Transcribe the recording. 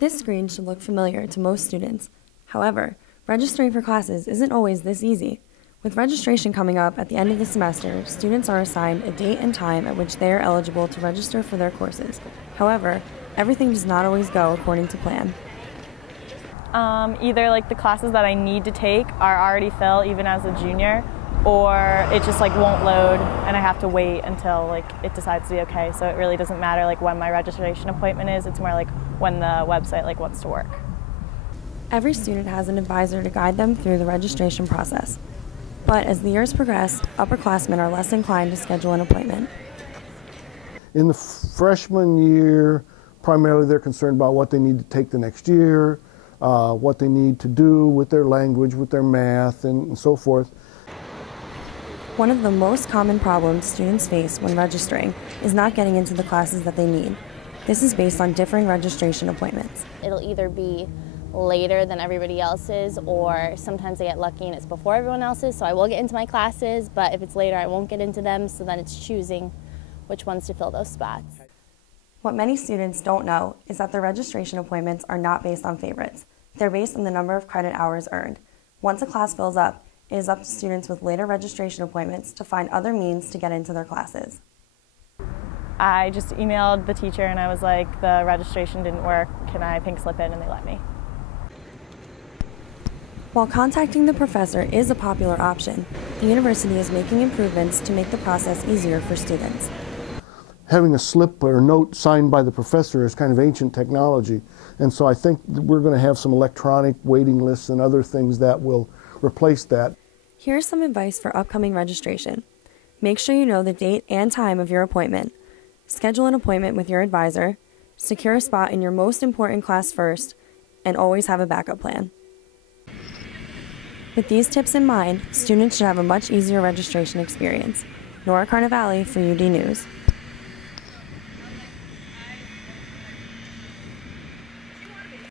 This screen should look familiar to most students. However, registering for classes isn't always this easy. With registration coming up at the end of the semester, students are assigned a date and time at which they are eligible to register for their courses. However, everything does not always go according to plan. Either the classes that I need to take are already filled even as a junior, or it just won't load and I have to wait until it decides to be okay. So it really doesn't matter when my registration appointment is. It's more when the website wants to work. Every student has an advisor to guide them through the registration process. But as the years progress, upperclassmen are less inclined to schedule an appointment. In the freshman year, primarily they're concerned about what they need to take the next year, what they need to do with their language, with their math, and so forth. One of the most common problems students face when registering is not getting into the classes that they need. This is based on differing registration appointments. It'll either be later than everybody else's, or sometimes I get lucky and it's before everyone else's, so I will get into my classes, but if it's later I won't get into them, so then it's choosing which ones to fill those spots. What many students don't know is that their registration appointments are not based on favorites. They're based on the number of credit hours earned. Once a class fills up, it is up to students with later registration appointments to find other means to get into their classes. I just emailed the teacher and I was like, the registration didn't work, can I pink slip in? And they let me. While contacting the professor is a popular option, the university is making improvements to make the process easier for students. Having a slip or a note signed by the professor is kind of ancient technology, and so I think that we're going to have some electronic waiting lists and other things that will replace that. Here's some advice for upcoming registration. Make sure you know the date and time of your appointment. Schedule an appointment with your advisor, secure a spot in your most important class first, and always have a backup plan. With these tips in mind, students should have a much easier registration experience. Nora for UD News.